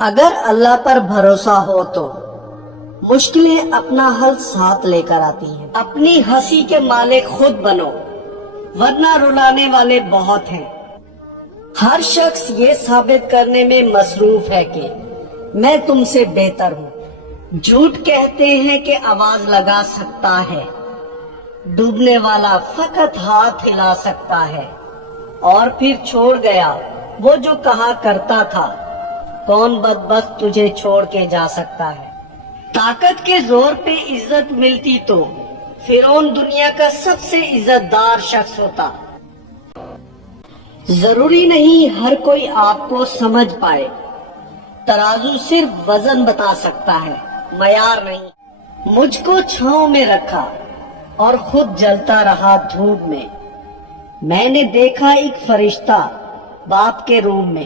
اگر اللہ پر بھروسہ ہو تو مشکلیں اپنا حل ساتھ لے کر آتی ہیں۔ اپنی ہنسی کے مالک خود بنو، ورنہ رلانے والے بہت ہیں۔ ہر شخص یہ ثابت کرنے میں مصروف ہے کہ میں تم سے بہتر ہوں۔ جھوٹ کہتے ہیں کہ آواز لگا سکتا ہے، ڈوبنے والا فقط ہاتھ ہلا سکتا ہے، اور پھر چھوڑ گیا وہ جو کہا کرتا تھا، کون بدبخت تجھے چھوڑ کے جا سکتا ہے۔ طاقت کے زور پہ عزت ملتی تو فرعون دنیا کا سب سے عزت دار شخص ہوتا۔ ضروری نہیں ہر کوئی آپ کو سمجھ پائے، ترازو صرف وزن بتا سکتا ہے، معیار نہیں۔ مجھ کو چھاؤں میں رکھا اور خود جلتا رہا دھوپ میں۔ میں نے دیکھا ایک فرشتہ باپ کے روم میں،